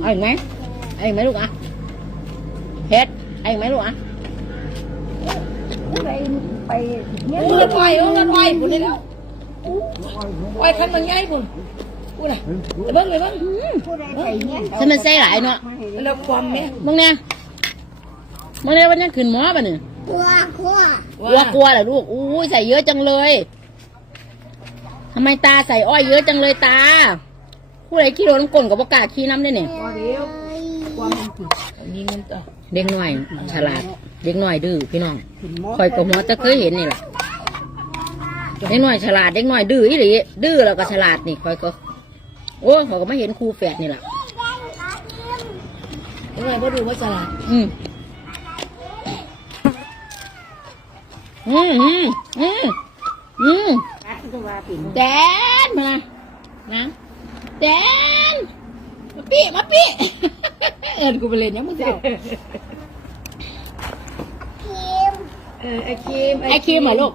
เอาอีกไหมเอาอีกไหมลูกอะเพชรเอาอีกไหมลูกอะไปไปเนี่ยอู้ละปล่อยอู้ละปล่อยพุ่นเลยแล้วปล่อยคันมันง่ายพุ่นอู้น่ะเบิ่งไปเบิ่งใดไปเนี่ยฉันมันใส่หลายเนาะแล้วความแม่มึงเนี่ยมึงเนี่ยวันนี้ขึ้นหม้อป่ะเนี่ยตัวขั้วกลัวกลัวเหรอลูกอู้ยใส่เยอะจังเลยทำไมตาใส่อ้อยเยอะจังเลยตา ผู้ใดขี้โดนก้นกับประกล้าศขี้น้ำได้เนี่ยพอเดียวความมันผิดอันนี้มันต่อเด็กหน่อย ฉลาด เด็กหน่อยดื้อพี่น้องคอยกับหัวจะเคยเห็นนี่แหละเด็กหน่อยฉลาดเด็กหน่อยดื้ออีหลีดื้อแล้วก็ฉลาดนี่คอยก็ โอ้เขาก็ไม่เห็นครูแฝดนี่แหละยังไงบ่ดูว่าฉลาดอืมอืมอืมอืมอืมตัวปิ่นแดนมานะนะ แดนมาปี้มาปี้เอินกูไปเล่นยังมึงเจ้าเออไอ้ครีมไอคิมเหรอลูก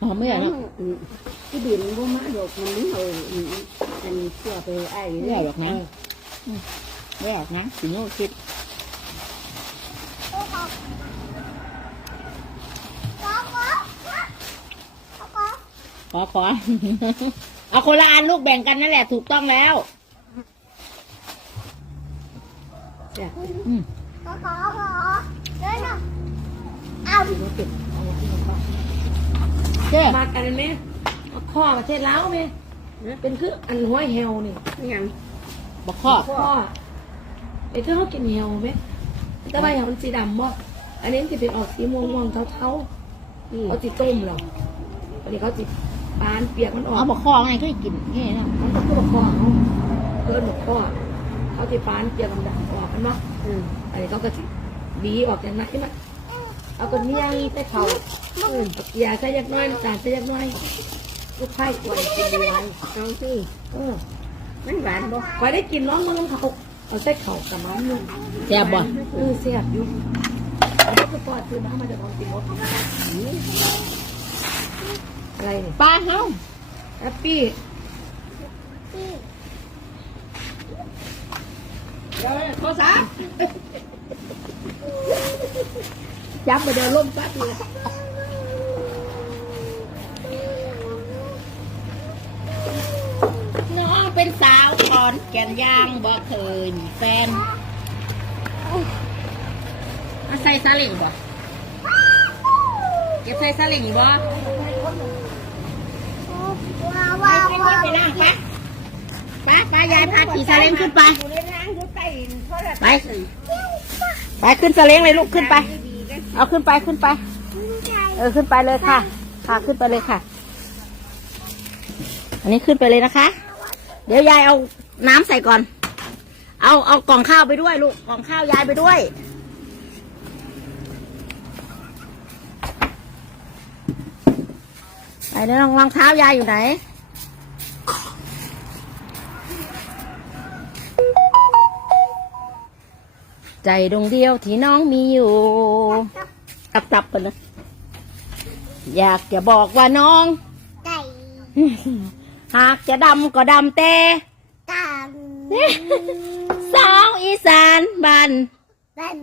หอมไม่เหรอเนาะที่ดินบ่มาดอกมันนี่เอา อันเสื้อไปไอ้ไม่เนี่เหยรอกนะไม่เหรอกนะสิโน่คิดขอขอเอาคนละอันลูกแบ่งกันนั่นแหละถูกต้องแล้วขอืมเจ๊มากันไหมเอข้อประเทศลาวไหม เป็นคืออันห้อยเฮลนี่ยังบอกข้อข้อไอ้ที่เขากินเฮลไหมแต่ว่าอย่างมันสีดำบ่อันนี้มันจะเป็นออกสีม่วงม่วงๆเทาๆนี่เขาจิต้มหรอวันนี้เขาจิปานเปียกมันออกเอาบอกข้อไงก็ให้กินแค่นี้นะมันก็คือบอกข้อเขาเกินบอกข้อเขาจิปานเปียกมันดังออกกันเนาะอืมอันนี้เขาก็จิดีออกจากนั้นใช่ไหมเอาก็เนียงใส่เขาอย่าใส่ยักน้อยน้ำตาลใส่ยักน้อย ลูกไผ่กวนกินดีไว้เอาสิเออมันหวานบ่คอยได้กินร้อนมันเขาเอาใส่เข่ากับมันนึงแซ่บบ่เออเสียบอยู่แล้วก็ปอดคือบ้ามาจะลองกินรสอะไรเนี่ยปลาเฮาแฮปปี้โทรศัพท์จับไปเดินล่มซัดเลยน้อง เป็นสาวขอนแก่นย่างบ่เคยมีแฟนเอาใส่ซาเล้งบ่เก็บใส่ซาเล้งบ่ไปไปไปไปล่างปไปไปยายพาขี่ซาเล้งขึ้นไป ไป ไปขึ้นซาเล้งเลยลูกขึ้นไป เอาขึ้นไปขึ้นไป เออขึ้นไปเลยค่ะ ค่ะขึ้นไปเลยค่ะ อันนี้ขึ้นไปเลยนะคะ เดี๋ยวยายเอาน้ำใส่ก่อน เอาเอากล่องข้าวไปด้วยลูกกล่องข้าวยายไปด้วย ไปเดี๋ยวรองรองเท้ายายอยู่ไหนใจดวงเดียวที่น้องมีอยู่ตับตับกันนะ อยากจะบอกว่าน้องไก่ หากจะดำก็ดำแต่กันสาวอีสานบ้าน เป็น